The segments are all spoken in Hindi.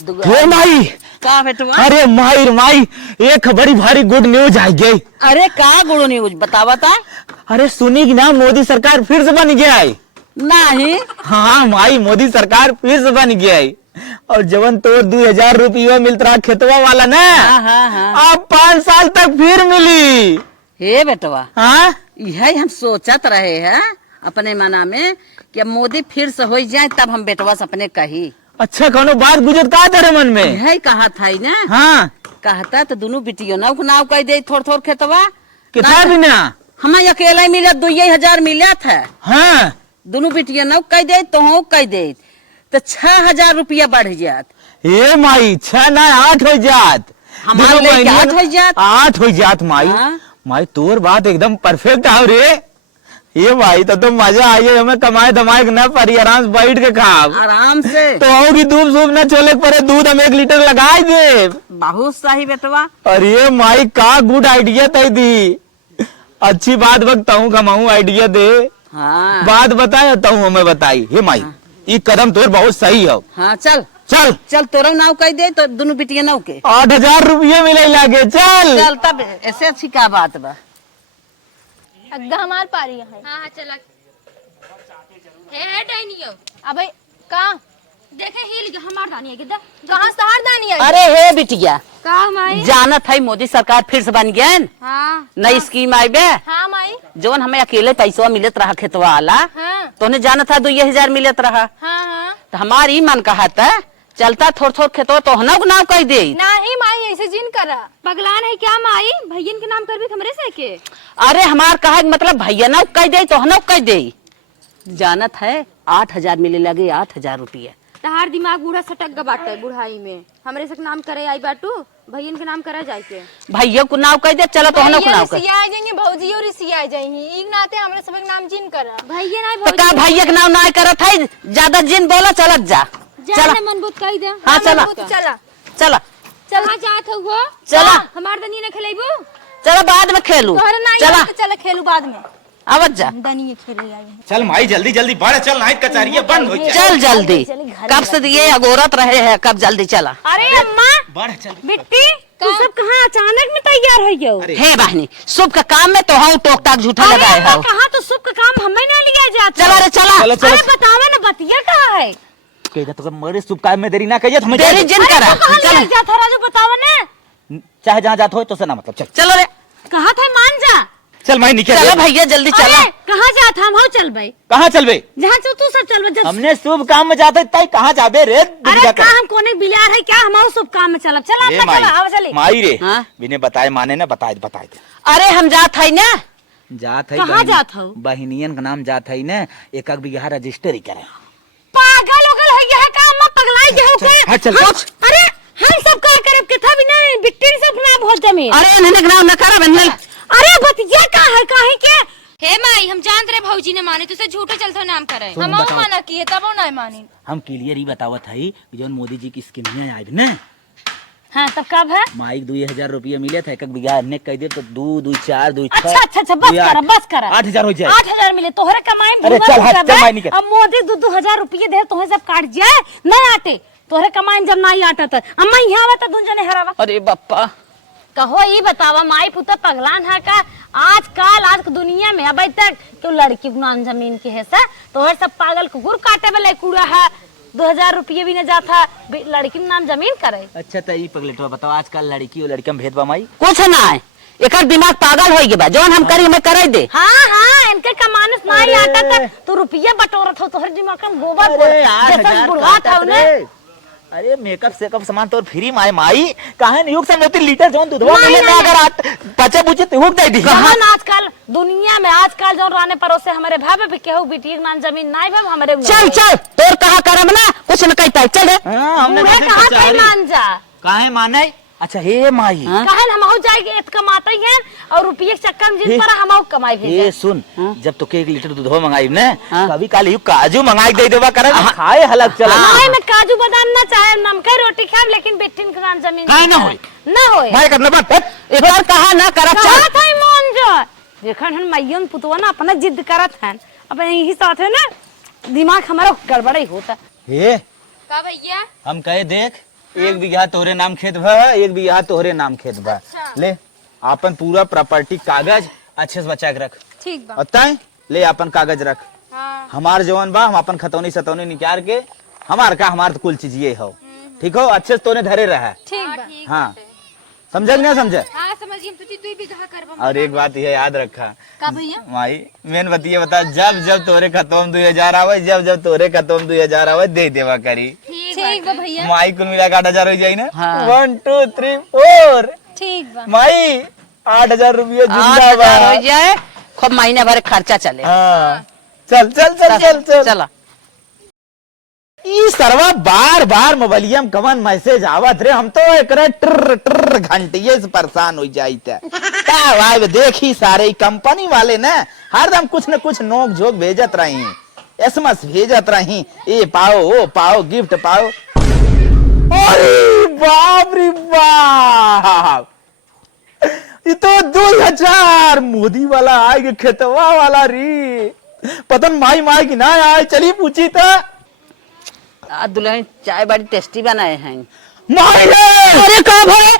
हे माई का बेटवा? अरे माई एक बड़ी भारी गुड न्यूज आ गई। अरे का गुड न्यूज बतावा ता? अरे सुनी कि ना मोदी सरकार फिर से बन गया है। नहीं हाँ माई मोदी सरकार फिर से बन गया है और जवन तो 2000 रुपया मिलता रहा खेतवा वाला ना हाँ। अब 5 साल तक फिर मिली। हे बेटवा हाँ यही हम सोचत रहे हैं अपने मना में कि मोदी फिर से हो जाए तब हम बेटवा से अपने कही। अच्छा कौनो बात गुजर का तेरे मन में? यही कहा था ना। हाँ कहता तो दोनों बिटियो नाव कह दे थोड़ खेतवा कितना बिना हमें अकेला ही मिला 2000 मिला था। हाँ दोनों बिटिया नाव कह दे तो कह दे तो 6000 रुपया बढ़ जात। ए माई 6 ना 8 हो जात। हमारे लिए 8 हो जात। 8 हो जात माई। हाँ? माई तोर बात एकदम परफेक्ट है रे। ये भाई तो मजा आई है हमें कमाए धमाए न परी आराम से बैठ के खाओ आराम से तो होगी धूप सूप न छोले परे दूध हम 1 लीटर लगाए दे। बहुत सही बेटवा। अरे माई का गुड आइडिया तय दी। अच्छी बात बताऊं कमाऊं आइडिया दे। हाँ बात बताए तो हमें बताई। हे माई ये कदम तोर बहुत सही है। हाँ चल चल चल तोरा नाव कह दे तो दोनों बिटिया नाव के 8000 रुपये मिले लागे। चल चल तब ऐसे अच्छी क्या बात बा। अग्गा हमार पारी है। हाँ हाँ चला है डाइनियो अबे का देखे हिल गया हमार दानी है किधर कहां सहार दानी है? अरे हे बिटिया का माई जानत है मोदी सरकार फिर से बन गया हाँ नई स्कीम आई बे। हां माई जोन हमें अकेले पैसा मिलत रहा खेतवा वाला हां तो ने जानत था 2000 मिलत रहा। हां हां तो हमारी मन कहा था चलता थोड़ खेतवा तो हनक नाव कह दे। नहीं माई ऐसे जिन करा पगलान है क्या माई भैयन के नाम कर भी हमरे से के अरे हमार कहा मतलब भैया नाव कह दे तो हनक कह दे। जानत है 8000 मिले लगे 8000 रुपया। तहार दिमाग बूढ़ा सटक ग बाटे बुढ़ाई में हमरे से नाम करे आई बाटू भैयन के नाम करा जाए के भैया को नाव कह दे चलो तो हनक नाव कह। रिसिया आ जाएंगे भौजी और रिसिया आ जाएंगी एक नाते हमरे सब नाम जिन करा भैया नहीं तो का भैया के नाव ना करत है ज्यादा जिन बोला चलत जा। चला मन बुत कह दे हाँ चला चला चला चला जात हो चला हमार दनी ने खेलेबू चलो बाद में खेलू। तोहरे नहीं चला चला खेलू बाद में आवत जा। दनी खेले आई चल माई जल्दी जल्दी बढ़ चल नाइट कचहरी बंद हो जाए। चल जल्दी कब से ये अगोरत रहे हैं कब जल्दी चला। अरे अम्मा बढ़ चल बिट्टी तू सब कहां अचानक में तैयार हो गयो? हे बहनी शुभ का काम में तो हम टोक टाक झूठा लगाए हो। कहां तो शुभ का काम हमें ना लिया जाता। चला रे चला अरे बतावा ना बतिया कहां है? कहता तो मेरे शुभ काम में देरी ना कहिए हमें तेरी जिन करा कहां ले जाता राजू बतावा ना। चाहे जहाँ जात हो तो से ना मतलब चल चलो रे कहा था मान जा। चल माई निकल चलो भैया जल्दी चला। कहां जात हम हो चल भाई कहाँ चल बे? जहां तू सब चल बे। हमने शुभ काम में जाते तय कहाँ जाबे रे? अरे का हम कोने बिलार है क्या हम सब काम में चलब चल ए अपना माई चला आओ चली। माई रे हाँ? बिने बताए माने ना बताए दे। अरे हम जात है ना जात है कहाँ जात हो? बहनियन का नाम जात है ना 1 बीघा रजिस्टर ही करे। पागल हो गल है यह काम में पगलाई जे हो के। हाँ, चल, अरे हम सब का करे के था भी नहीं बिट्टी सब ना बहुत जमीन। अरे इन्हें नाम न करा बहन। अरे बतिया का है काहे के? हे माई हम जानते रहे भौजी ने माने तुझसे झूठो चलतो नाम करे सुन, हम बताओ। माना किए तब नहीं मानी। हम क्लियर ही बतावत है जो मोदी जी की स्कीम आई ना हां तब कब है? माइक 2000 रुपया मिले था 1 बीघा ने कह दे तो 2 2 4 2 6। अच्छा बस करा 8000 हो जाए। 8000 मिले तोहरे कमाई अरे चल हाथ चल माई निकल। अब मोदी 2-2000 रुपये दे तोहे सब काट जाए नहीं आटे तोहरे कमाई जब नहीं आटा तो अम्मा यहाँ आवा तो दुन जने हरावा। अरे बप्पा कहो ये बतावा माई पुता पगलान है का आजकल आज की दुनिया में अब तक क्यों लड़की गुनान जमीन के है सा तोहर सब पागल कुकुर काटे वाले कूड़ा है 2000 रुपये भी न जाता लड़की नाम जमीन करे। अच्छा तो ये पगलेटवा बताओ आजकल लड़की और लड़का में भेदभाव माई कुछ ना है एक दिमाग पागल हो गया जौन हम करी हमें करे दे। हाँ इनके कमानस नहीं आता तक तो रुपया बटोरत हो तोहर दिमाग में गोबर जैसा बुढ़वा था उन्हें। अरे मेकअप सेकअप सामान तो फ्री माई माई काहे नहीं से मोती लीटर जोन दूधवा मिले में अगर आत पचे बुचे तो हुक दे दी। कहां आजकल दुनिया में आजकल जो राने परोसे हमारे भावे भी केहू बेटी के नाम जमीन नहीं भाव हमारे चल चल तोर कहा करम ना कुछ न कहता है चल रे। हां हमने कहा कहीं मान जा काहे माने। अच्छा हे माई कहन हम जाएंगे इत कमाते हैं और रुपये के चक्कर में जिन पर हम कमाई भेजे। ए सुन जब तो 1 लीटर दूध मंगाई ने कभी काल यू काजू मंगाई दे देवा करे खाए हलक चला। हां मैं काजू बादाम ना चाहे नमक रोटी खाम लेकिन बेटिन के नाम जमीन काहे ना होई ना होई भाई करना बात एक बार कहा ना करा कहा चल था मान जा देखन हम मैयन पुतवा ना अपना जिद करत हैं अब यही साथ है ना दिमाग हमारा गड़बड़ ही होता। हे का भैया हम कहे देख 1 बीघा तोहरे नाम खेत बा, 1 बीघा तोहरे नाम खेत बा। ले अपन पूरा प्रॉपर्टी कागज अच्छे से बचा के रख। ठीक बा। और तय ले अपन कागज रख। हाँ हमार जवान बा, हम अपन खतौनी सतौनी निकाल के हमार तो कुल चीज ये हो। ठीक हो, अच्छे से तोने धरे रहा। ठीक बा। हाँ समझे कि नहीं समझे? हाँ समझिए, हम सोची तू भी घा करबा। और एक बात ये याद रखा का भैया? माई, मेन बात ये बता, जब जब तोरे खतौम 2000 आवे, जब जब तोरे खतौम 2000 आवे दे देवा करी। ठीक बा भैया। माई कुल मिला के 8000 हो जाई ना। हाँ। 1 2 3 4 ठीक बा। माई 8000 रुपया 8,000 जिंदाबाद। हो जाए, खूब महीना भर खर्चा चले। हाँ चल चल चल चल चल चला। ई सरवा बार बार मोबाइलिया में कवन मैसेज आवत रे, हम तो एकरे टर टर घंटिये से परेशान हो जाइते। का भाई देखी सारे कंपनी वाले ना हरदम कुछ न कुछ नोक झोंक भेजत रही, एसएमएस भेजत रही, ये पाओ वो पाओ गिफ्ट पाओ। अरे बाप रे बाप, ये तो 2000 मोदी वाला आए खेतवा वाला री। पतन माई माई की ना आए, चली पूछी तो दुल्हन चाय बड़ी टेस्टी बनाए हैं। माई रे, अरे का भरे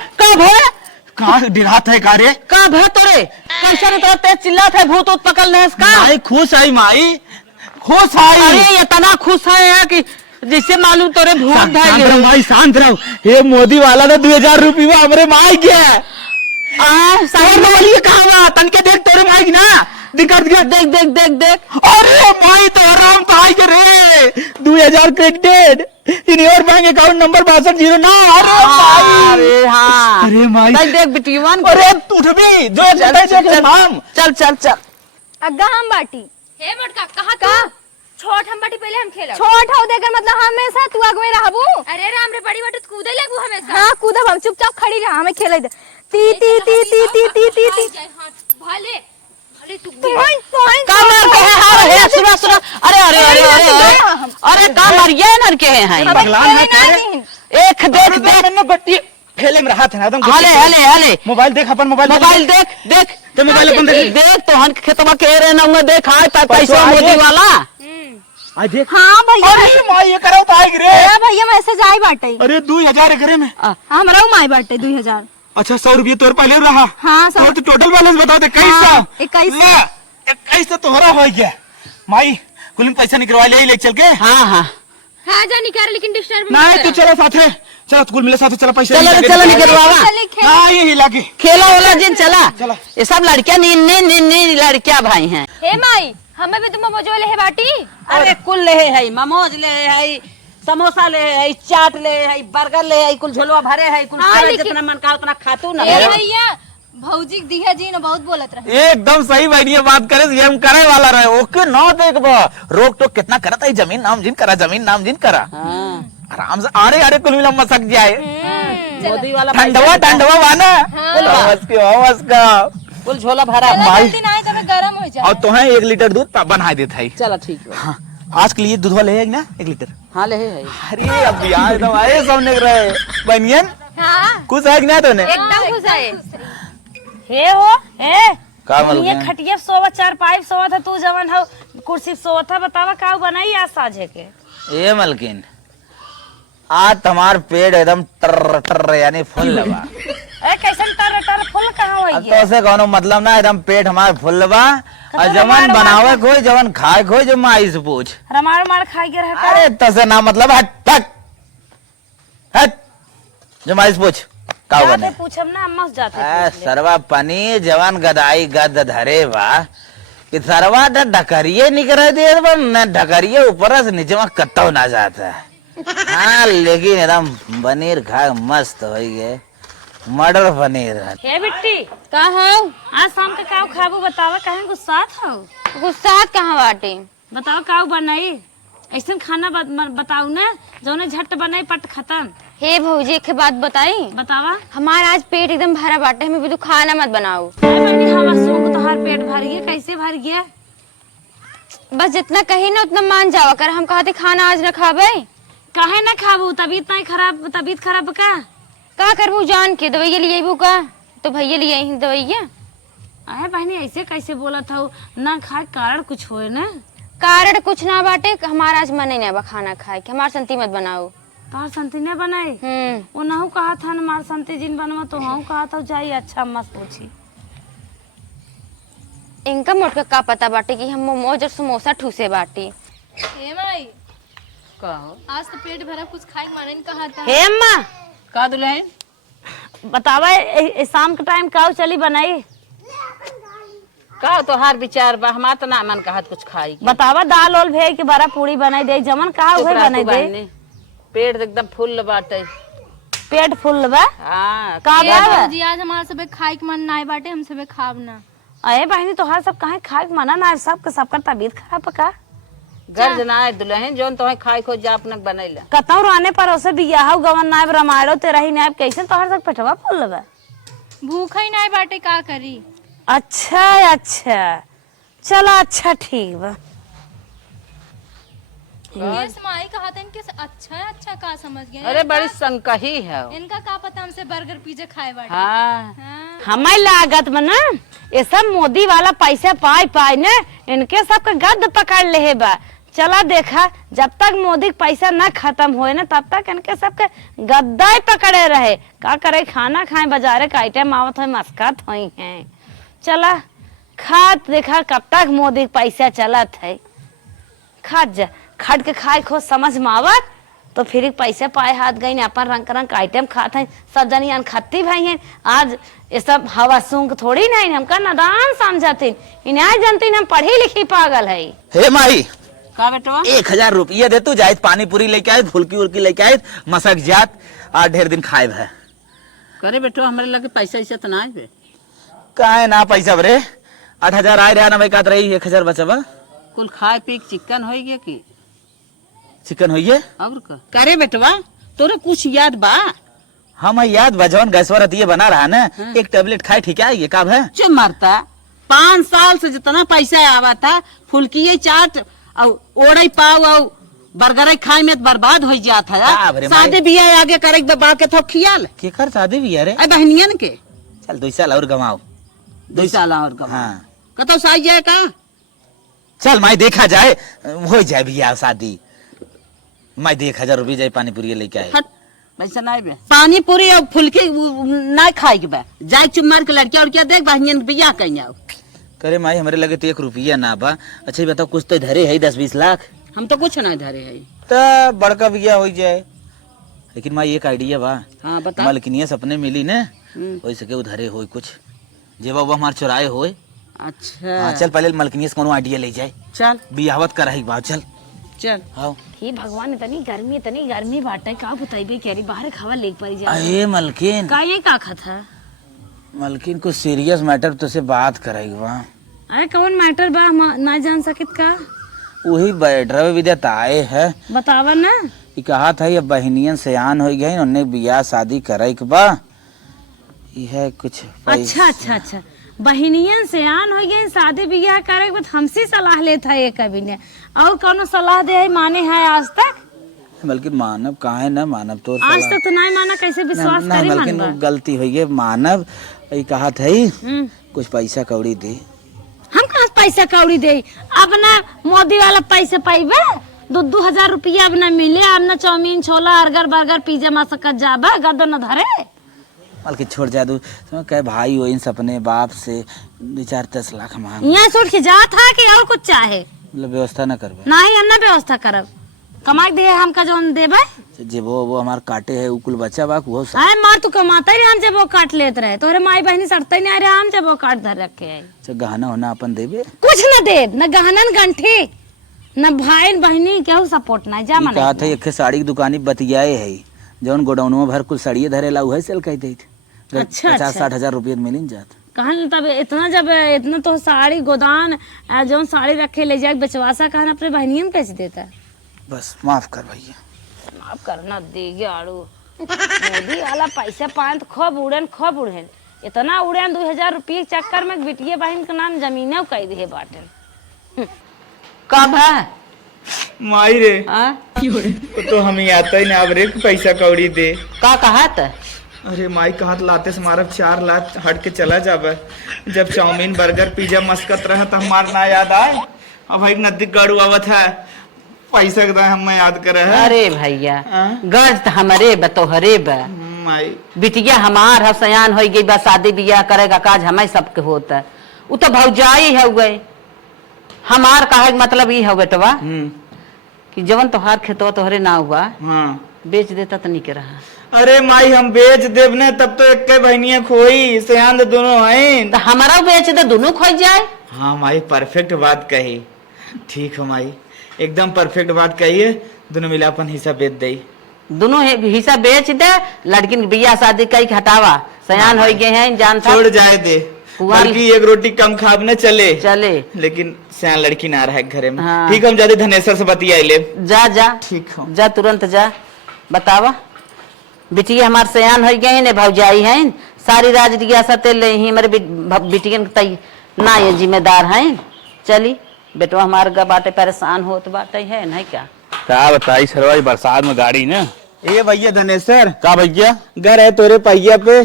कहाँ डिरात है का रे? का भरे तोरे कैसे तो तेज चिल्लात है, भूत ऊत पकड़ ले इसका। माई खुश आई, माई खुश आई। अरे इतना खुश है कि जिससे मालूम तोरे भूत शांत धागे। रहो माई, शांत रहो। ये मोदी वाला ने 2000 रुपया हमरे माई के साइड में वाली कहा तन के देख तोरे माई की ना दिक्कत के देख देख देख देख। अरे माई तो आराम तो आई के रे 2000 credited in your bank account number 6209। अरे माई, अरे हाँ, अरे माई, देख देख बिटियान। अरे उठ भी जो देख माम। चल चल चल। अग्गा हम बाटी। हे मटका कहाँ का? छोट हम बाटी पहले हम खेला। छोट हो देकर मतलब हमेशा तू आग में रहबू। अरे राम रे बड़ी बाटी कूदे लगू हमेशा। हाँ कूदब, हम चुपचाप खड़ी रह, हमें खेले दे। ती ती ती ती ती ती ती ती। भले भले तू का मार के है? हाँ है, सुना सुना। अरे अरे अरे अरे अरे का मरिए नर के हैं। पगलान है तेरे। एक देख देख। मैंने बट्टी खेले में रहा था एकदम। हले हले हले मोबाइल देख, अपन मोबाइल देख देख। तो मोबाइल अपन देख। देख तो हन खेतवा के रे न देख आए पैसा मोदी वाला। आ देख। हाँ भैया। अरे माई ये करो तो आई रे। हाँ भैया मैसेज आई बाटे। अरे 2000 करे में। हमरा माई बाटे 2000। अच्छा 100 रुपये तोर पहले रहा। हाँ तो टोटल बैलेंस बता दे। 2100 2100 तोहरा हो गया माई। कुल पैसा निकलवा ले चल के। हाँ हाँ हाँ जा निकाल, लेकिन डिस्टर्ब नहीं तू चलो साथे, चलो कुल मिले साथे, चलो पैसा चलो चलो निकलवावा। हाँ ये हिला के खेला वाला दिन चला। चला। ये सब लड़कियां नी लड़कियां भाई हैं। हे माई हमें भी तुम मोजो ले है बाटी। अरे कुल ले है, मोमोज ले है, समोसा ले है, चाट ले है, बर्गर ले है, कुल झोलवा भरे है, कुल हाँ, जितना मन का उतना खातू ना। ए भैया भौजी दिया जी ने बहुत बोलत रहे। एकदम सही भाई, ये बात करे ये हम करे वाला रहे। ओके नौ देख रोक टोक कितना करता है, जमीन नाम जिन करा, जमीन नाम जिन करा आराम से। अरे अरे कुल मिला मसक जाए। मोदी वाला ठंडवा ठंडवा वाना कुल झोला भरा। माई गरम हो जाए। और तो है 1 लीटर दूध बना देता है। चलो ठीक है। हाँ, आज के लिए दूध वाले है ना 1 लीटर। हाँ ले है। अरे अब यार एकदम आए सब निकल रहे बनियन। हाँ कुछ है कि नहीं तूने? एकदम खुश है। हे हो हे का ये मालूम? खटिया सोवा 4 पाइप सोवा था, तू जवन हो कुर्सी सोवा था। बतावा का बनाई आज साझे के? ए मलकिन आज तुम्हार पेट एकदम टर टर यानी फुल लगा। ए कैसन टर टर फुल कहां अब होई तो से कोनो मतलब ना, एकदम पेट हमार फुल बा। और जवन बनावे कोई, जवन खाए कोई, जो माई से पूछ। रमाड़ मार खाई के रहा। अरे तसे ना मतलब हट हट हट, जो माई से पूछ का जाते बने। पूछम ना, अम्मा से जाते सरवा पनीर जवन गदाई गद धरे बा कि सरवा ढकरिये निकल दे न, ढकरिये ऊपर से नीचे में कत्तो ना जाता है। हाँ लेकिन एकदम पनीर खा मस्त हो गए, मटर पनीर। हे बिट्टी का हो? आज शाम के काऊ खाबू? बतावा कहीं गुस्सात हो? गुस्सा कहाँ बाटे? बताओ काऊ बनाई? ऐसा खाना बताऊ ना जो झट बनाई पट खत्म। हे भौजी एक बात बताई, बतावा। हमारा आज पेट एकदम भरा बाटे, हमें भी तो खाना मत बनाओ। हमारा सोच तो हर पेट भर गया, कैसे भर गया? बस जितना कही ना उतना मान जाओ। कर हम कहते खाना आज न खाबे। काहे ना खाबू? तबीयत नहीं खराब? तबीयत खराब का करबू? जान के दवाइया लिए का तो भैया लिए ही दवाइया। अरे बहनी ऐसे कैसे बोला था? ना खाए कारण कुछ होए ना? कारण कुछ ना बाटे, हमारा आज मन नहीं बा खाना खाए के। हमार संती मत बनाओ। तार संती ने बनाई वो नहु कहा था न मार संती जिन बनवा तो हूँ कहा था जाई अच्छा मत पूछी। इनका मोटका का पता बाटे कि हम मोमोज और समोसा ठूसे बाटी। हे माई कहो आज तो पेट भरा कुछ खाए माने ने कहा था। हे अम्मा का दुल्हन बतावा शाम के टाइम का चली बनाई का तोहार विचार बा हमार तो ना मन कहत कुछ खाई के। बतावा दाल ओल भे के बड़ा पूरी बनाई दे जमन कहा चुप वही रह बनाई तू दे। बहनी, पेट एकदम फुल बाटे। पेट फुल बा हाँ का ये बा जी आज हमारे सबे खाए के मन नाय बाटे हम सबे खाब ना। अरे बहनी तोहार सब कहे खाए के मना ना सबका तबीयत खराब का गर्ज ना है दुल्हन जोन तोहे खाई खो जा अपना बनैला। कतौ रहने पर उसे बियाह गवन नायब रमाड़ो ते रही नायब कैसे तोहर सब पेटवा फुल बा। भूखा ही नाय बाटे का करी। अच्छा अच्छा चला अच्छा ठीक बा। ये समाई कहा था इनके अच्छा का समझ गए। अरे बड़ी शंका ही है। इनका का पता हमसे बर्गर पिज्जा खाए बाटे। हाँ हाँ। हमें लागत में ना ये सब मोदी वाला पैसा पाई पाई ने इनके सबका गद पकड़ ले बा। चला देखा जब तक मोदी पैसा न खत्म होए ना तब तक इनके सबके गद्दा ही पकड़े रहे। का करे खाना खाए बाजारे का आइटम आवत हो मस्कत हुई है। चला खात देखा कब तक मोदी पैसा चलत है। खात जा खट के खाए खो समझ मावत तो फिर पैसे पाए हाथ गई अपन रंग रंग आइटम खाते हैं सब जनी अनखत्ती भाई हैं। आज ये सब हवा सूंघ थोड़ी नहीं हमका नादान समझते इन्हें जानती हम पढ़ी लिखी पागल है। हे माई का बेटवा 1000 रुपया दे तू जायत पानी पूरी लेके आयत फुल्की उल्की लेके आयत मसक जात और ढेर दिन खाए है। करे बेटवा हमारे लगे पैसा ऐसा तो ना है। काहे ना पैसा बरे 8000 आए रहा ना भाई कात रही 1000 बचबा कुल खाए पी के चिकन हो गया कि चिकन होइए और का करे बेटवा तोरे कुछ याद बा। हम याद बजवन गैसवा रतिये बना रहा ना एक टेबलेट खाए ठीक है ये का है चुप मारता 5 साल से जितना पैसा आवा था फुल्की चाट और ओड़े पाव और बर्गर खाए में बर्बाद हो जाता का भरे है। माई? शादी बियाह आगे करे के बाद के थो खियाल के कर शादी भी अरे अरे बहनियन के चल 2 साल और गवाओ 2 साल और का हाँ कतो साई जाए का चल माई देखा जाए हो जाए भैया शादी मैं 1000 रुपये जाए पानी पूरी लेके आए हट पैसा ना बे पानी पूरी और फुल्की ना खाए के बा जाए चुप मार के लड़किया और क्या देख बहनियन बियाह कहीं आओ करे माई हमारे लगे तो 1 रुपया ना बा। अच्छा बताओ कुछ तो धरे है 10-20 लाख हम तो कुछ ना धरे है। तो बड़का बिया हो जाए। लेकिन माई एक आइडिया बा हाँ बता मलकिनिया सपने मिली ने हो सके उधरे हो कुछ जेबा वो हमारे चुराए होए। अच्छा हाँ चल पहले मलकिनिया से कोनो आइडिया ले जाए चल बियाहवत कर रही बात चल चल हाँ हे भगवान इतनी गर्मी बाटे का बताइबे कह रही बाहर खावा लेक पड़ी जा अरे मलकिन का ये का खा था। मलकिन कुछ सीरियस मैटर तुझसे बात करेगी वहाँ। अरे कौन मैटर बा हम ना जान सकित का वही बैठरवे विद्यात आए है बतावा ना। ये कहा था ये बहनियन सयान हो गई उन्हें बियाह शादी करे के बा यह कुछ अच्छा अच्छा अच्छा बहनियन से आन हो गए शादी बियाह करे के बाद हमसे सलाह लेता है ये कभी ने और कौनो सलाह दे है माने है आज तक बल्कि मानव कहा है ना मानव तो आज तक तो नहीं माना कैसे विश्वास ना करे बल्कि मन गलती हुई है मानव ये कहा था ही कुछ पैसा कौड़ी दे। हम कहाँ से पैसा कौड़ी दे अपना मोदी वाला पैसा पाइबे 2-2000 रुपया अब ना मिले अब ना चाउमीन छोला अर्गर बर्गर पिज्जा मसकत जाबा गद न धरे बल्कि छोड़ जा दू कहे भाई हो इन सपने बाप से 2-4-10 लाख मांग यहाँ छोड़ के जा था कि और कुछ चाहे मतलब व्यवस्था न करबे नहीं हम ना व्यवस्था करब कमाई दे हमका जोन देबे जे वो हमार काटे है उकुल बच्चा बा वो सब आए मार तू कमाता ही हम जब वो काट लेते रहे तोहरे माई बहनी सड़ता ही नहीं रहे हम जब वो काट धर रखे है अच्छा गहना होना अपन देबे कुछ न दे न गहना न गंठी न भाई बहनी केहू सपोर्ट नहीं जा मन कहा था एक साड़ी की दुकानी बतियाए है जौन गोडाउनवा भर कुल सड़िए धरेला उहे सेल कह दी अच्छा, 50-60 हजार रुपये मिल जात कहन तब इतना जब इतना तो साड़ी गोदान जो साड़ी रखे ले जाए बचवासा कहन अपने बहनियन कैसे देता है। बस माफ कर भैया माफ करना दे गाड़ू मोदी वाला पैसा पान तो खूब उड़ेन इतना उड़ेन 2000 रुपये के चक्कर में बिटिया बहन के नाम जमीने कह दे बाटन कब है माई रे हाँ? तो हम ही आता ही ना अब रे पैसा कौड़ी दे का कहा था अरे माई कहा लाते से मारब 4 लाख हट के चला जाबे जब चाउमीन बर्गर पिज्जा मस्कत रहा तो हमार ना याद आए अब भाई नजदीक गाड़ू आवत है पैसा के हम याद करे है। अरे भैया हाँ? गर्ज तो हमारे बा तोहरे बा माई बिटिया हमार है सयान हो गई बा शादी बियाह करेगा काज हमें सबके होता है वो तो भौजाई है गए हमार कहे मतलब ये है बेटवा कि जवन तोहार खेतवा तोहरे ना हुआ हाँ। बेच देता तो नहीं के रहा अरे माई हम बेच देव ने तब तो एक बहनिया खोई सयान तो दोनों हैं। तो हमारा बेच दे दोनों खोज जाए। हाँ माई परफेक्ट बात कही। ठीक है माई एकदम परफेक्ट बात कही है। दोनों मिला अपन हिस्सा बेच दे। दोनों हिस्सा बेच दे लड़की बियाह शादी कई हटावा सयान हो गए हैं जान छोड़ जाए दे लड़की एक रोटी कम खाब न चले चले लेकिन सयान लड़की ना रहे घरे में। हाँ। ठीक हम जाते धनेश्वर से बतिया ले। जा जा ठीक हो जा तुरंत जा बतावा बिटिया हमार सयान हो गए ने भौजाई हैं सारी राज रियासत ले ही हमारे बिटियन तई ना ये जिम्मेदार हैं। चली बेटवा हमार गा बाटे परेशान होत बाटे है नहीं क्या क्या बताई सरवाई बरसात में गाड़ी ने ए भैया धनेश्वर का भैया घर है तोरे पहिया पे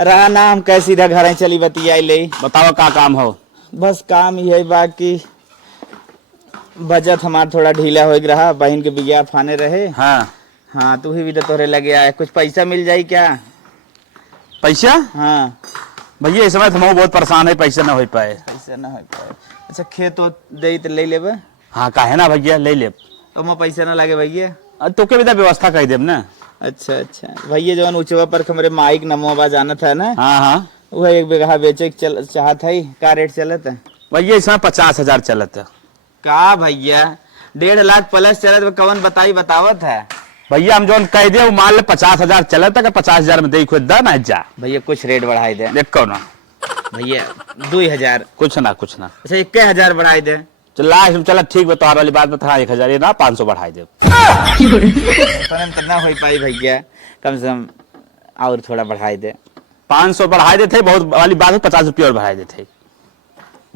रहा ना हम कैसे सीधा घर है चली बतिया ले। बताओ का काम हो। बस काम यही बाकी बजट हमार थोड़ा ढीला हो रहा बहन के बिया फाने रहे। हाँ हाँ तू भी तो तोरे लगे आए कुछ पैसा मिल जाये क्या। पैसा हाँ भैया इस समय तो हम बहुत परेशान है पैसा ना हो पाए। पैसा ना हो पाए। अच्छा खेत तो दे तो ले लेबे। हाँ काहे ना भैया ले ले तो पैसा ना लगे भैया तो के भी व्यवस्था कर देब ना। अच्छा अच्छा भैया जवन ऊंचवा पर हमारे माइक नमोबा जाना था ना हाँ हाँ वह 1 बीघा बेचे चाहत है का रेट चलत है भैया इस समय 50,000 चलत है। का भैया 1.5 लाख प्लस चलत कवन बताई बतावत है। भैया हम जो कह दे मान ले 50,000 चलत है 50,000 में दे खुद दा ना जा भैया कुछ रेट बढ़ाई दे। देखो ना भैया 2,000 कुछ ना अच्छा 21,000 बढ़ाई दे। चल लास्ट चल ठीक है तुम्हारा वाली बात बता 1,000 ये ना 500 बढ़ाई दे ना हो पाई भैया कम से कम और थोड़ा बढ़ाई दे। 500 बढ़ाई देते बहुत वाली बात 50 रुपये और बढ़ाई देते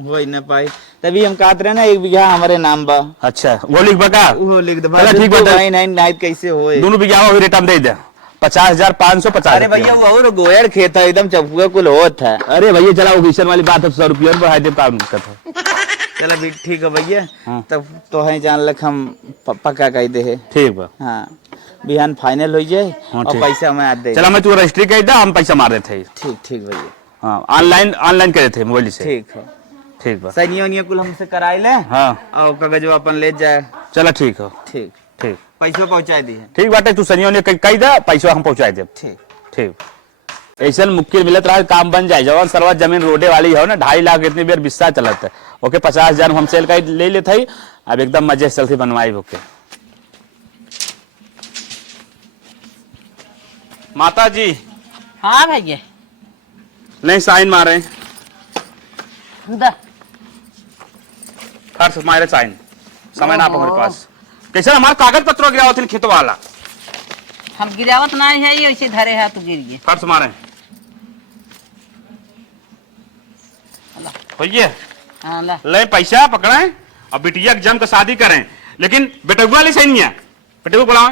हो ही ना पाई तभी हम कहते रहे ना 1 बीघा हमारे नाम बा। अच्छा वो लिख बका वो लिख दे चला ठीक है नहीं कैसे हो दोनों बिघा वही रेट हम दे दे 50,550। अरे भैया वो और गोयर खेत है एकदम चपुआ कुल होत है। अरे भैया चला वो किशन वाली बात है 100 रुपये और बढ़ाई दे काम करता। चलो भी ठीक है भैया। हाँ। तब तो है जान लक हम पक्का कह दे है। ठीक बा हाँ बिहान फाइनल हो जाए हाँ, और ठीक। पैसा मैं आज दे। चला मैं तू रजिस्ट्री कर दा हम पैसा मार देते ठीक ठीक भैया हाँ ऑनलाइन करे थे मोबाइल से। ठीक है ठीक बा सनिया उनिया कुल हमसे कराई ले हाँ और कागज अपन ले जाए। चला ठीक हो ठीक ठीक पैसा पहुंचा दी है। ठीक बाटे तू सनियों ने कही दा पैसा हम पहुंचाए दे। ठीक ठीक ऐसा मुक्की मिलत रहा काम बन जाए जवान सरवा जमीन रोडे वाली हो ना 2.5 लाख इतनी बेर बिस्सा चलत है ओके 50,000 हम सेल का ले लेते ही अब एकदम मजे से चलती बनवाई ओके। माता जी हाँ भैया नहीं साइन मारे दा खर्च मारे साइन समय ना हमारे पास कैसे हमारे कागज पत्रों गिरावत थे खेतों वाला हम गिरावत नहीं है ये ऐसे धरे है तो गिर गए खर्च मारे भैया हाँ ला ले पैसा पकड़े और बिटिया के जम के शादी करें लेकिन बेटुआ ले सही नहीं है बेटुआ बुलाओ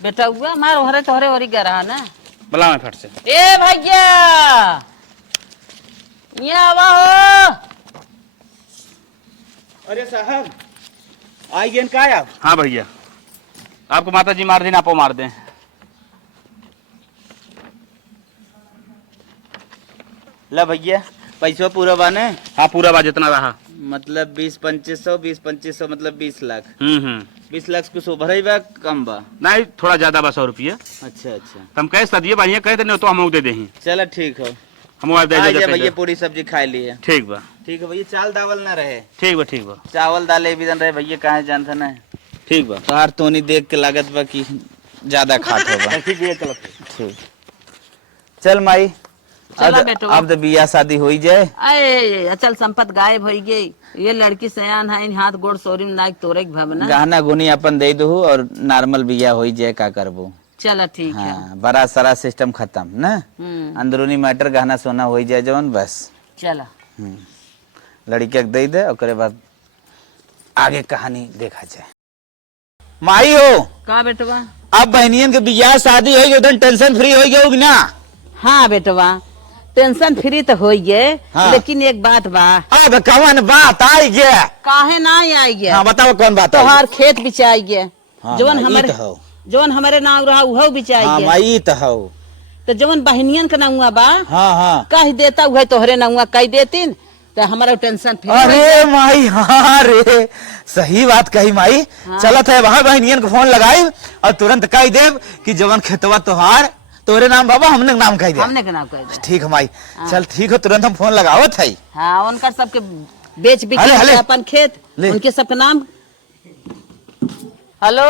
बेटा हुआ मार ओहरे तोहरे ओरी गरा ना बुलाओ फट से। ए भैया यहाँ आवा हो। अरे साहब आई गेन का आप। हाँ भैया आपको माता जी मार देना आपको मार दें। ला भैया पैसा पूरा बाने। हाँ पूरा बात जितना रहा मतलब 20-2500 मतलब 20 लाख। 20 लाख कुछ ओवर ही बा कम बा। नहीं थोड़ा ज्यादा बा 100 रुपया। अच्छा अच्छा हम कहे सदिये बढ़िया कहे थे नहीं तो हम दे दे चलो ठीक हो हम दे आ दे जा भैया पूरी सब्जी खा लिए। ठीक बा ठीक है भैया चावल दावल ना रहे। ठीक बा चावल दाल भी रहे भैया कहाँ जानता ना ठीक बा तोहार तोनी देख के लागत बा कि ज्यादा खात होगा। चलो ठीक चल माई चला बेटवा। अब तो बियाह शादी हो ही जाए। अरे अचल संपत गायब हो गई ये लड़की सयान है इन हाथ गोड़ सोरी में नाक तोरे के भवना गहना गुनी अपन दे दो और नॉर्मल बियाह हो ही जाए का करबो। चला ठीक है। हाँ बड़ा सारा सिस्टम खत्म ना अंदरूनी मैटर गहना सोना हो ही जाए जवन बस। चला लड़की के दे दे और बाद आगे कहानी देखा जाए। माई हो का बेटवा। अब बहनियन के बियाह शादी हो गई टेंशन फ्री हो गई ना। हाँ बेटवा टेंशन फ्री तो हो गए हाँ। लेकिन एक बात बा। अब कवन बात आई गया? काहे ना आई गया? हाँ बताओ कौन बात आई? तोहार खेत बिचाई गया। हाँ, जवन माई, हमारे ई तो हौ। जवन हमारे नाम रहा उहो बिचाई हाँ गया। माई तो हौ। तो जवन बहनियन के नामुआ बा हाँ हाँ। कह देता उहे तोहरे नामुआ कह देतीन तो हमारा टेंशन फ्री। अरे माई हाँ रे सही बात कही माई। चलत है वहाँ बहनियन को फोन लगाई और तुरंत कह देव कि जवन खेतवा तोहार तोरे नाम बाबा हमने नाम कह दिया। हमने के नाम कह दे। ठीक है माई। चल ठीक है तुरंत हम फोन लगावत है। हाँ उनका सबके बेच बिक अरे, अरे। अपन खेत ले। उनके सबके नाम। हेलो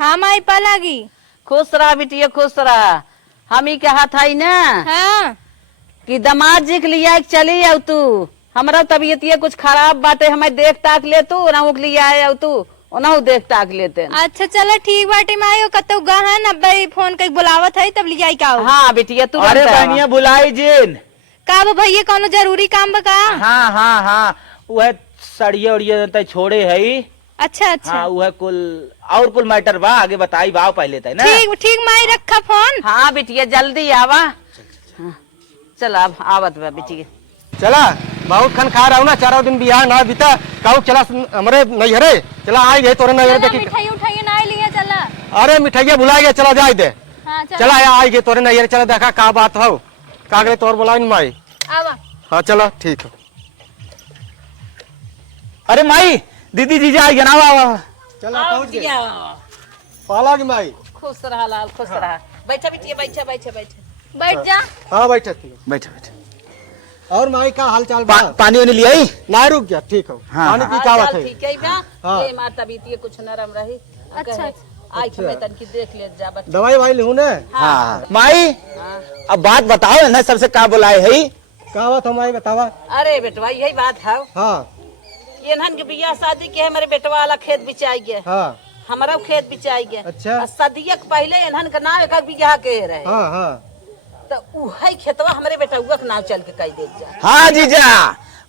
हाँ माई पालागी। खुश रहा बिटिया खुश रहा। हम ही कहा था ही ना हाँ कि दामाद जी के लिए चली आओ तू। हमारा तबीयत ये कुछ खराब बाटे हमें देख ताक ले तू ना के लिए आए आओ तू ओना देख ताक लेते। अच्छा चलो ठीक बाटे माई कतो गहन अब फोन कई बुलावत है तब लिया का। हाँ बिटिया तू अरे बहनिया बुलाई जिन। का वो भैया कोनो जरूरी काम बका। हाँ हाँ हाँ वह सड़िया उड़िया तय छोड़े है। अच्छा अच्छा हाँ वह कुल और कुल मैटर बा आगे बताई भाव पहले तय ना। ठीक ठीक माई रखा फोन। हाँ बिटिया जल्दी आवा। हाँ, चल अब आवत बा बिटिया। चला बहुत खन खा रहा ना 4 दिन बियाह ना बीता कहू चला हमरे नैहरे चला आई गए तोरे नैहरे देखी। मिठाई उठाई ना लिया चला। अरे मिठाइया भुला गया चला जाए दे। हाँ चला आई गए तोरे नैहरे चला देखा का बात हो कागले तोर बोला माई। आवा। हाँ चला ठीक है। अरे माई दीदी जीजा आई गया ना वाह। चला पहुंच गए पाला की माई। खुश रहा लाल खुश रहा। बैठा बिटिया बैठा बैठा बैठा बैठ जा। हाँ बैठे थी। बैठे बैठे। और माई का हाल चाल बा? पानी वानी लिया ही? ना रुक गया ठीक हो। हाँ, पानी पी का हाल बात चाल है। ठीक है बा। हाँ। ये मार तबीयत ये कुछ नरम रही। अच्छा, आई के मैं तनकी देख ले जा बच्चा। दवाई वाई लूँ ने। हाँ माई अब बात बताओ ना सबसे का बुलाए है? का बात हो माई बतावा। अरे बेटवा यही बात है। हाँ इन्हन के बियाह शादी के हमारे बेटवा वाला खेत बिचाई गया। हाँ हमारा खेत बिचाई गया। अच्छा। और सदिया के पहले इन्हन का नाम एक बियाह के रहे। हाँ हाँ तो उहे खेतवा हमारे बेटवा के नाम चल के कह दे जा। हाँ जीजा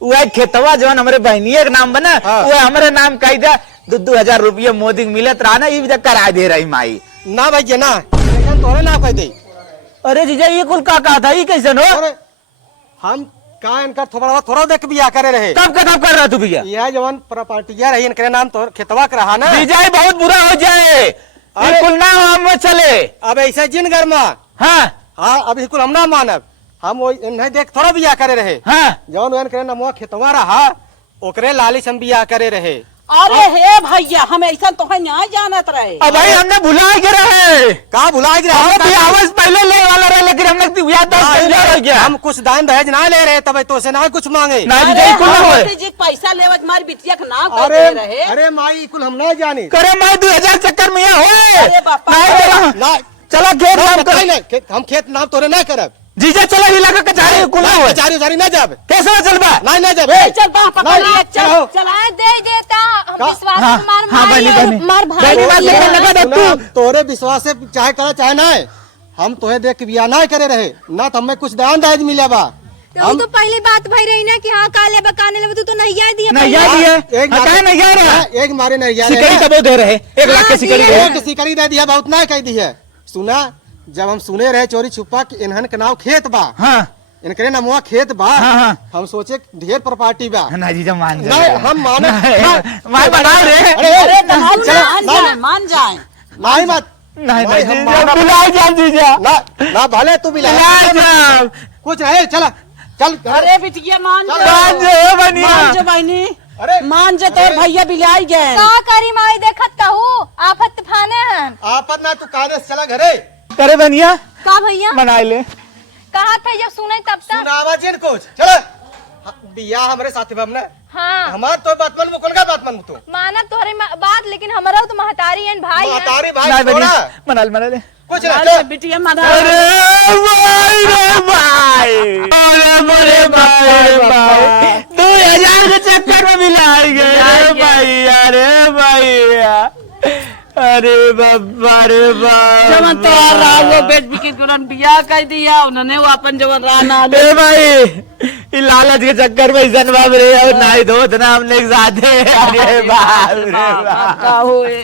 वह खेतवा जवन हमारे बहनिया के नाम बना हाँ। वह हमारे नाम कह दिया। 2,000 रुपया मोदी मिलत रहा ना ये भी करा दे रही माई। ना भैया ना तोरे ना कह दे। अरे जीजा ये कुल का कहा था ये कैसे हो? अरे हम का इनका थोड़ा देख बियाह करे रहे। कब कर रहा तू भैया? यह जवन प्रॉपर्टिया रही इनके नाम तो खेतवा के रहा ना। जीजा ये बहुत बुरा हो जाए। ये कुल ना हम चले। अब ऐसे जिन घर में हाँ हाँ अब कुल हम ना मानब। हम वो इन्हें देख थोड़ा बियाह करे रहे। हाँ जवन वहन करे नमवा खेतवा रहा ओकरे लालिश हम बियाह करे रहे। अरे हे भैया हम ऐसा तो नहीं जानत रहे। अब भाई हमने भुला के रहे। का भुला गया आवाज पहले ले वाला रहे लेकिन हमने याद तो गया। हम कुछ दान दहेज ना ले रहे तब तो से ना कुछ मांगे। ना जीजा ये कुल ना होए। जी पैसा लेवत हमारी बिटिया के नाम कह अरे दे रहे। अरे माई कुल हम ना जानी। करे माई 2,000 चक्कर में यहाँ होए। अरे बापा। ना चला खेत ना, नाम बताई कर। नहीं, हम खेत नाम तोरे ना करब। जीजा चला इलाका कचारी कुल ना होए। कचारी उचारी ना जाब। कैसे चल बा? ना जाब। चल बा पकड़ नहीं, लिया चल चलो। चला दे देता हम का- विश्वास हाँ, से मार हाँ, माई बनी, और बनी। मार बनी बात भाई लेकिन लगा दे सुना, तू। तोरे विश्वास से चाहे करा चाहे ना हम तोहे देख के बियाह ना करे रहे ना तो हमें कुछ दान दहेज मिले बा। तो तो पहले बात भाई रही ना कि हाँ काले बकाने लगे तू तो नहीं याद दिया नहीं याद दिए। एक हटाए नहीं याद रहा। एक मारे नहीं यार सिकड़ी तब दे रहे 1 लाख के सिकड़ी दे। एक सिकड़ी दे दिया बहुत ना कह दी है। सुना जब हम सुने रहे चोरी छुपा कि इन्हन के नाम खेत बा। हाँ इनके नामुआ खेत बा। हाँ, हाँ। हम सोचे ढेर प्रॉपर्टी बा। ना जीजा मान जा। नहीं हम माने मार बना रे। अरे मान चलो, जाए मान जाए। नहीं मत नहीं नहीं, नहीं हम जीजा माना- बुला जा जीजा। ना ना भले तू भी ला जा कुछ है चला चल। अरे बिटिया मान चलो। मान जा जा बनिया। मान जा बहनी। अरे मान जा तोर भैया बिलाई गए। का करी माई देखत कहू आफत तूफाने हैं। आपन ना तू काले से चला घरे। करे बनिया का भैया मनाई ले। कहा था जब सुने तब तक। सुनावा जिन कुछ चला बियाह हमरे साथी बा हमने। हाँ हमार तो बात मन कौन का बात मन तू मानब तोहरे बात लेकिन हमारा तो महतारी है भाई है। तारी नहीं भाई बनिया छोड़ा मना ले। कुछ मान ना जा बिटिया मना। अरे भाई रे भाई। अरे मेरे भाई 2,000 के चक्कर में मिला गए अरे भाई। अरे भाई अरे बाबा रे बाबा। जवन तो रहा वो बेच बिके तुरंत बियाह कर दिया उन्होंने वो अपन जवन रहा ना ले। ए भाई ये लालच के चक्कर में इसन बाप रे और नाई धो ना हमने एक साथ है। अरे बाप रे बाप। का होए।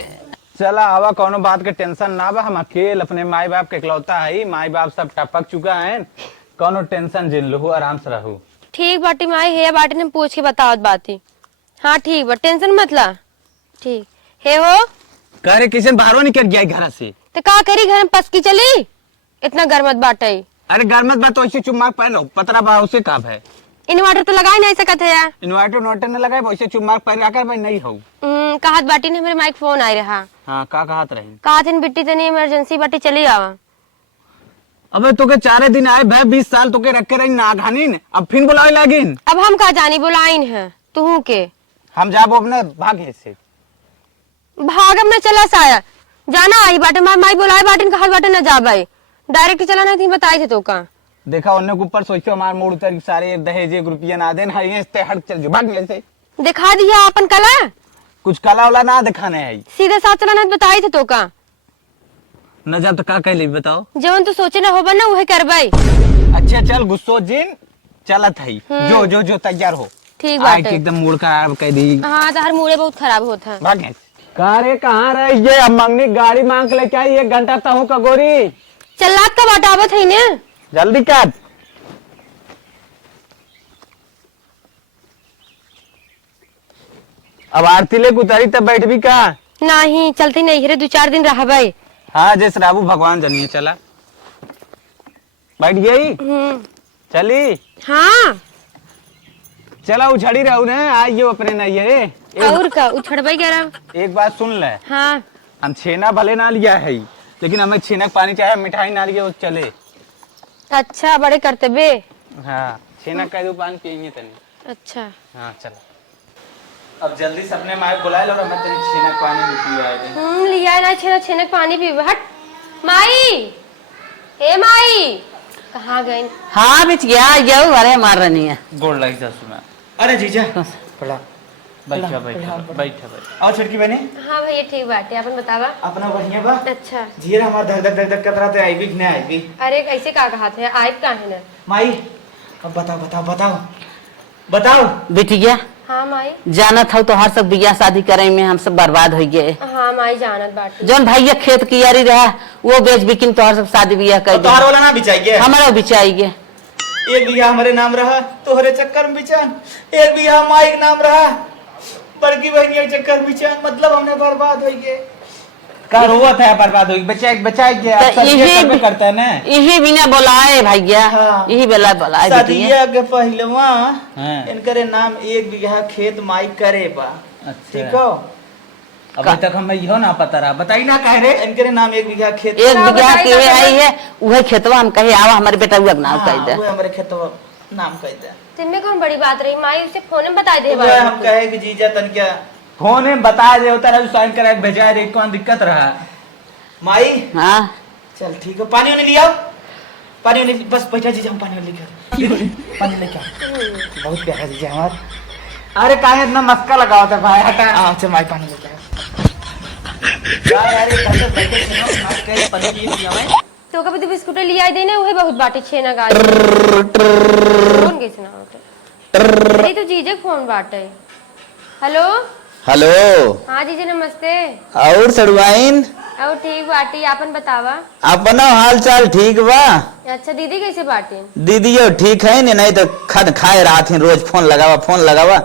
चला आवा कोनो बात के टेंशन ना बा हम अकेले अपने माई बाप के इकलौता है माई बाप सब टपक चुका है कौनो टेंशन जिन लू आराम से रहू। ठीक बाटी माई हे बाटी ने पूछ के बतावत बाती। हाँ ठीक बा, टेंशन मत ला। ठीक हे हो कह रहे किशन बाहरों निकल गया घर से। तो का करी घर में पस की चली, इतना गर्मत बाटे। अरे गर्मत बात तो ऐसे चुम्मा पहनो, पतरा बा उसे काब है। इन्वर्टर तो लगा ही नहीं सकत है यार। इन्वर्टर न लगाए वैसे चुम्मा पहन आकर भाई नहीं हो। कहत बाटी ने मेरे माइक फोन आए रहा। हाँ का कहत रही। कहा थी बिट्टी तनी इमरजेंसी बाटी चली आवा। अबे तोके 4 दिन आए भाई 20 साल तोके रख के रही ना घानीन, अब फिर बुलाए लागिन। अब हम कहा जानी बुलाइन है तू के। हम जाबो अपने भागे से। भागम में चला साया जाना आई बाटे माई बुलाए बाटिन कहत बाटे न जा भाई डायरेक्ट चला नहीं थी बताई थे तो का। देखा उन्ने के ऊपर सोचो हमार मोड़ उतर सारे दहेज 1 रुपया ना देन है इसते हट चल जो भाग से। दिखा दिया अपन कला, कुछ कला वाला ना दिखाने है। सीधे साथ चला नहीं बताई थे तो का। न जा तो का कहली बताओ। जवन तू सोचे ना होबा ना उहे करबाई। अच्छा चल गुस्सो जिन चलत है जो जो जो तैयार हो। ठीक बात है एकदम मूड का कह दी। हाँ तो हर मूड बहुत खराब होता है। भागे कारे कहाँ रही ये अब मंगनी गाड़ी मांग लेके आई 1 घंटा तहु का गोरी। चल रात का बाटावत है ने जल्दी कर। अब आरती ले उतारी तब बैठ भी का नहीं चलती नहीं रे 2-4 दिन रह भाई। हाँ जैसे राबू भगवान जनिए चला बैठ गई चली। हाँ चला उछड़ी रहू ने आइयो अपने नहीं है। और का उछड़बाई कह एक बात सुन ले। हाँ हम छेना भले ना लिया है लेकिन हमें छेना पानी चाहे मिठाई ना लिया वो चले। अच्छा बड़े करते बे। हाँ छेना कह दो पानी पियेंगे तनी। अच्छा हाँ चलो अब जल्दी से अपने माई बुला लो मैं तेरी छेना पानी भी पिवाएगी। लिया ना छेना छेनक पानी पी हट माई। ए माई कहाँ गई। हाँ बिटिया जाओ अरे मार रही है। गोड़ लग जा सुना। अरे जीजा पड़ा बैठा बैठा बैठा और छुटकी बने। हाँ भैया ठीक बात है अपन बतावा। अपना बढ़िया बा। अच्छा जीरा हमार धक धक धक धक कर रहा था आई भी नहीं आई भी। अरे ऐसे का कहा थे आए काहे न। माई अब बताओ बताओ बताओ बताओ। बिटिया हाँ माई जाना था तो हर सब बिया शादी करे में हम सब बर्बाद हो गए। हाँ माई जानत बाटी। जौन भैया खेत की यारी रहा वो बेच बिकिन तो हर सब शादी बिया कर तोहार वाला ना बिचाइए। हमारा बिचाइए 1 बीघा हमारे नाम रहा तोहरे चक्कर में बिचान। 1 बीघा माई के नाम रहा बड़की बहनिया के चक्कर में बिचान। मतलब हमने बर्बाद हो गए। कर हुआ था बर्बाद हो गई बचाए बचाए गया। तो यही करता है ना यही बिना बुलाए भैया। हाँ। यही बेला बुलाए सदिया के पहलवा इनकरे नाम 1 बीघा खेत माई करे बा। ठीक हो अभी तक हमें यो ना पता रहा बताई ना कह रहे इनके नाम 1 बीघा खेत 1 बीघा के आई है वह खेतवा हम कहे आवा हमारे बेटा हुआ नाम कह दे। हमारे खेतवा नाम कह दे। तिम्मे कौन बड़ी बात रही माई उसे फोन में बता दे। हम कहे कि जीजा तन क्या फोन में बता दे होता रहा साइन करा भेजा दे कौन दिक्कत रहा माई। हाँ चल ठीक है पानी वानी लिया पानी वानी बस बैठा जीजा हम पानी वानी लेकर पानी लेकर बहुत प्यारा जीजा हमारा। अरे काहे इतना मस्का लगाओ था भाई हटा। हाँ चल माई पानी लेकर यार ये बैठे सुनो मत कह पानी पी लिया मैं तो कभी तो बिस्कुट ले आई देने वही बहुत बाटे छेना गाड़ी फोन कैसे ना होते। नहीं तो जीजे फोन बाटे। हेलो हेलो हाँ जीजे नमस्ते। और सड़वाइन और ठीक बाटी आपन बतावा। अपना हाल चाल ठीक बा। अच्छा दीदी कैसे बाटी। दीदियो ठीक है नहीं तो खद खाए रहा थी रोज फोन लगावा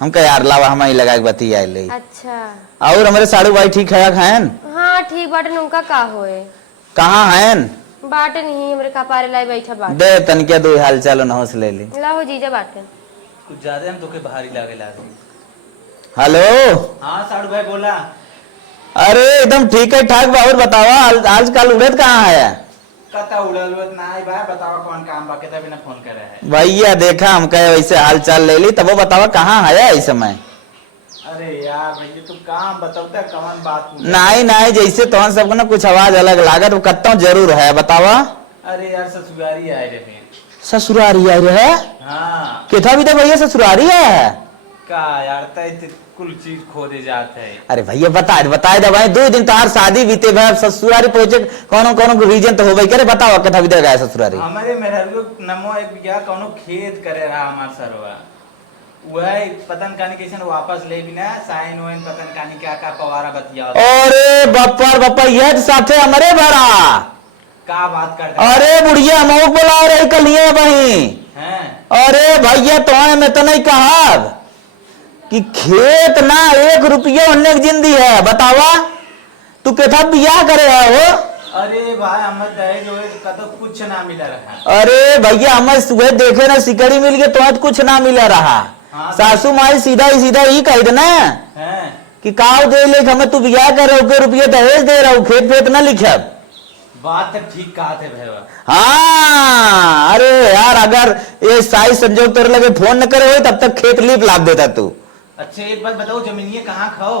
हम कह यार लावा हमारी लगा के बतिया ले। अच्छा और हमारे साड़ू भाई ठीक है खायन। हाँ ठीक बाटे उनका का होए कहाँ हैं बाटे नहीं हमारे कपारे लाई बैठा बाटे। दे तनके दो हाल चाल न हौस ले ली। लाहो जीजा बाटे। कुछ ज्यादा हम तो के भारी लागे लागे। हेलो हाँ साड़ू भाई बोला। अरे एकदम ठीक है ठाक बा और बतावा आजकल उड़द कहाँ है। कता उड़ल ना आई भाई बतावा कौन काम बाकी तभी ना फोन कर रहा है। भैया देखा हम कहे वैसे हाल चाल ले ली तब वो बतावा कहाँ है इस समय। अरे यार भैया तू काम बताओ कौन बात नहीं जैसे तो हम सबको ना कुछ आवाज अलग लागत वो कत्ता जरूर है बतावा। अरे यार ससुरारी आए रे ससुरारी आए रे है। हाँ किथा भी तो भैया ससुरारी है का यार कुल चीज खो दे जाते है। अरे भैया बताए दे भाई 2 दिन तो हर शादी बीते भाई ससुरारी प्रोजेक्ट कोनो रीजन तो होबे करे बताओ किथा भी तो गया ससुरारी। हमारे मेहरगो नमो 1 बीघा कोनो खेत करे रहा हमार सरवा वह पतन कानी कैसे वापस ले भी ना साइन वाइन पतन कानी क्या का पवारा बतिया। अरे बप्पर ये साथे हमारे भरा का बात करता अरे बुढ़िया मऊ बुला रही कलिए वही। हैं? अरे भैया तुम्हें मैं तो नहीं कहा कि खेत ना 1 रुपया होने की जिंदगी है, बतावा तू कैसा बियाह करे है वो। अरे भाई हमें दहेज वहेज का तो कुछ ना मिला रहा। अरे भैया हमें सुबह देखे ना सिकड़ी मिल गई तो कुछ ना मिला रहा। हाँ, सासू माई सीधा ही कही दे ना हैं? कि काव दे ले हमें तू बियाह कर रहा रुपये दहेज दे रहा हूँ, खेत फेत ना लिखे। बात तो ठीक कहा थे भैया। हाँ अरे यार अगर ये साई संजोग तेरे लगे फोन न करे हो तब तक खेत लीप लाभ देता तू। अच्छा एक बात बताओ, जमीनिये कहाँ खाओ?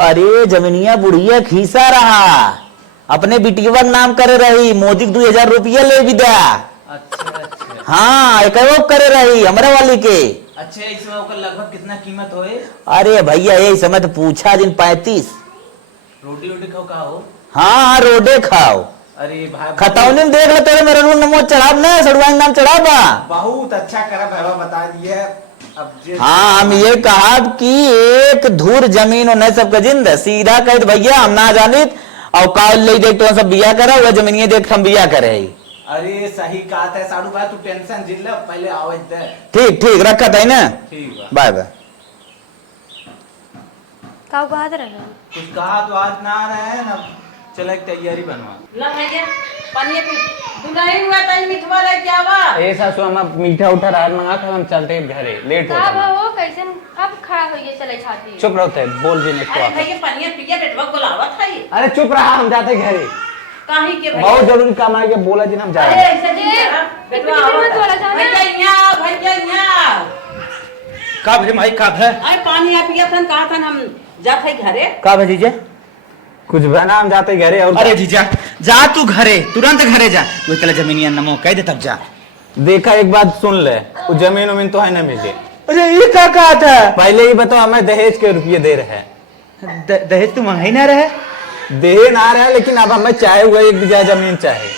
अरे जमीनिया बुढ़िया खीसा रहा, अपने बिटिया नाम करे रही, मोदी 2000 रुपया ले भी दिया। अच्छा हाँ एक करे रही हमारे वाली के। अच्छा इसमें ओकर लगभग कितना कीमत होए? अरे भैया यही समय तो पूछा दिन 35। रोटी रोटी खाओ का हो? हाँ रोडे खाओ। अरे भाई खतौनी में देख ले तेरे मेरे रूम नमो चढ़ाब ना सड़वाई नाम चढ़ाबा। बहुत अच्छा करा भैया, बता दिए। अब हाँ हम ये कहा कि एक धूर जमीन और सबका जिंद सीधा कह भैया हम ना जानित और काल ले देख तो सब बिया करा वह जमीन देख हम बिया करे। अरे सही कहा था साड़ू भाई, तू टेंशन जिल पहले आवाज दे। ठीक रखा था ना, ठीक है बाय बाय। का कहा रहे कुछ कहा तो आज ना आ रहे हैं ना, चलो एक तैयारी बनवा। ला भैया पानी पी दुलाई हुआ तई मिठवा ले क्या बा। ऐसा सो हम मीठा उठा रात मंगा कर हम चलते हैं घरे, लेट का होता है। वो कैसे अब खड़ा हो गए चले छाती। चुप रहो थे, बोल जी ने अरे भैया पानी पिया बेटवा बुलावत है। अरे चुप रहा, हम जाते घरे, काहे के भैया? बहुत जरूरी काम है के बोला जी हम जा अरे रहे हैं। ऐसा जी बेटवा मत बोला जाना। भैया यहाँ का भाई माई का है? अरे पानी आप पिया थन कहा थन हम जाते घरे। का भतीजे कुछ बना हम जाते घरे और अरे जीजा जा तू घरे, तुरंत घरे जा। वो चला जमीनिया नमो कह दे तब जा। देखा एक बात सुन ले, वो जमीन उमीन तो है ना मिले। अरे ये क्या कहा था? पहले ही बताओ हमें दहेज के रुपये दे रहे हैं। दहेज तू मंगाई ना रहे? दे ना रहे लेकिन अब हमें चाहे हुआ एक बीघा जमीन चाहे।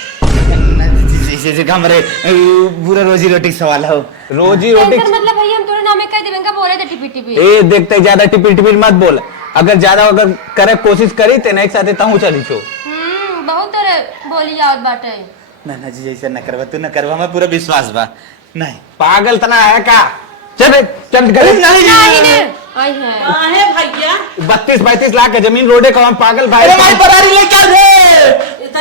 हमरे पूरा रोजी रोटी सवाल हो। रोजी रोटी मतलब भैया हम तोरे नाम में कह देबे का बोले थे टिपी टिपी। ए देखते ज्यादा टिपिल टिपिल मत बोल, अगर ज्यादा अगर करे कोशिश करी ते एक साथ तहू चली छो। बहुत तोरे बोली आवत बाटे। ना जी ऐसा न करवा, तू न करवा, हमें पूरा विश्वास बा। नहीं पागल तना है का? चल बे, चल घरे। नहीं आई है काहे भैया? 32-32 लाख का जमीन रोडे का, हम पागल भाई। अरे भाई परारी लेकर दे।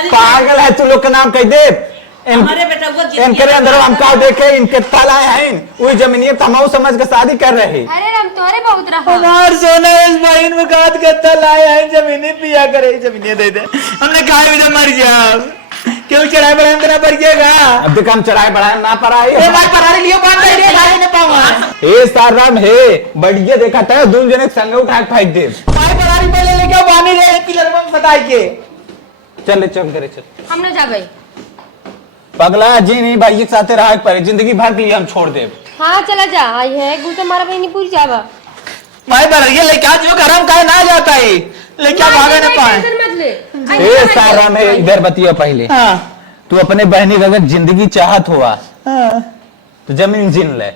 पागल है तू लोग का नाम कह दे। हमारे बेटा वो इनके अंदर हम का देखे इनके ताला हैं वही जमीनिए तमाऊ समझ के शादी कर रहे। अरे हम तोरे बहुत रहा। हमार सोना इस बहन में काट के लाया है, जमीनी पिया करे, जमीनिया दे दे। हमने कहा भी मर जाओ, क्यों चढ़ाई बढ़ाई तेरा पर गया? अब देख हम चढ़ाई बढ़ाए ना पढ़ाई। ए भाई परारी लियो काम कर दे, भाई ने पावा। ए साराम हे बढ़िया देखा था दोनों जने संग उठा के फेंक दे। भाई परारी पहले लेके बानी रे पिलर में फटाई के। चल चल करे चल। हम न जाबे। पगला जी नहीं भाई एक साथ रहा पर जिंदगी भर के लिए हम छोड़ दे। हां चला जा, आई है गुल तो मारा बहनी पूरी जावा। भाई परारी लेके आज जो गरम काहे ना जाता है, लेके भागे न पाए। मत ले। ए साराम है इधर बतियो पहले। हां तू अपने बहनी का अगर जिंदगी चाहत हुआ तो जमीन जिन ले।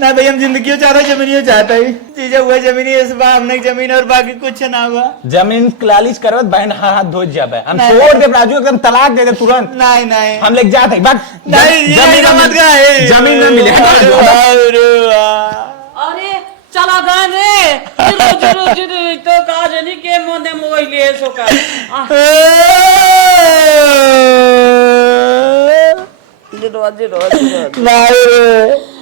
ना भाई हम जिंदगी चाहते, जमीनियो चाहता है। चीजें हुआ जमीनी इस बार हमने जमीन और बाकी कुछ ना हुआ। जमीन लालिश करवत बहन हाथ धो जाबे, हम छोड़ दे राजू एकदम तलाक दे दे तुरंत। नहीं नहीं हम लेके जाते बस नहीं जमीन मत गए, जमीन में मिले। अरे चला गए रे जरूर तो काज नहीं के मोने मोबाइल ले सो का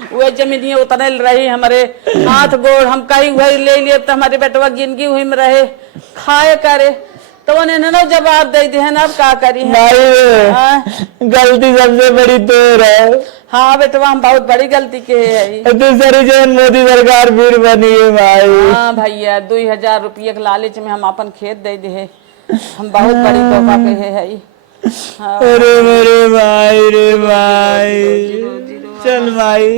वो जमीनी उतने रही हमारे हाथ गोड़, हम कहीं वही ले लिए तो हमारे बेटवा जिंदगी हुई में रहे खाए करे तो उन्हें ना जवाब दे दिए ना, अब क्या करी गलती सबसे बड़ी तो है। हाँ बेटवा हम बहुत बड़ी गलती के है। दूसरी जन मोदी सरकार फिर बनी है भाई। हाँ भैया 2000 रुपये के लालच में हम अपन खेत दे दे, हम बहुत बड़ी धोखा के है। हाँ। अरे मेरे भाई रे भाई, चल भाई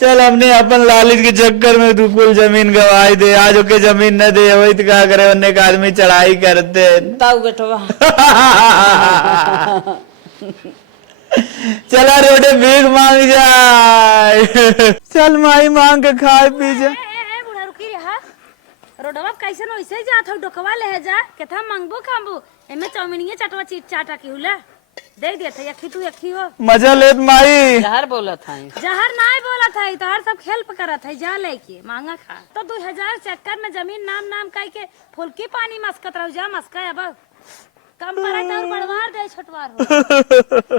चल, हमने अपन लालिच के चक्कर में तू कुल जमीन गवाई दे, आज ओके जमीन न दे वही तो क्या करे, उन्हें का आदमी चढ़ाई करते। ताऊ बेटवा चला रोडे भीख मांग जाए। चल माई मांग के खाए पी जा। बुढ़ा रुकी रहा। रोडवा कैसे न वैसे जात हो डोकवा ले जा केथा मंगबो खाबो एमे चाउमीनिए चटवा चीट चाटा की हुला दे दे थे यखी तू यखी हो मजा लेत माई जहर बोलत है जहर नाय बोलत है तोहर सब हेल्प करत है जा लेके मांगा खा तो 2000 चक्कर में जमीन नाम नाम कह के फुलकी पानी मस्कत रह जा मस्का अब कम पड़ा तो बढ़वार दे छोटवार हो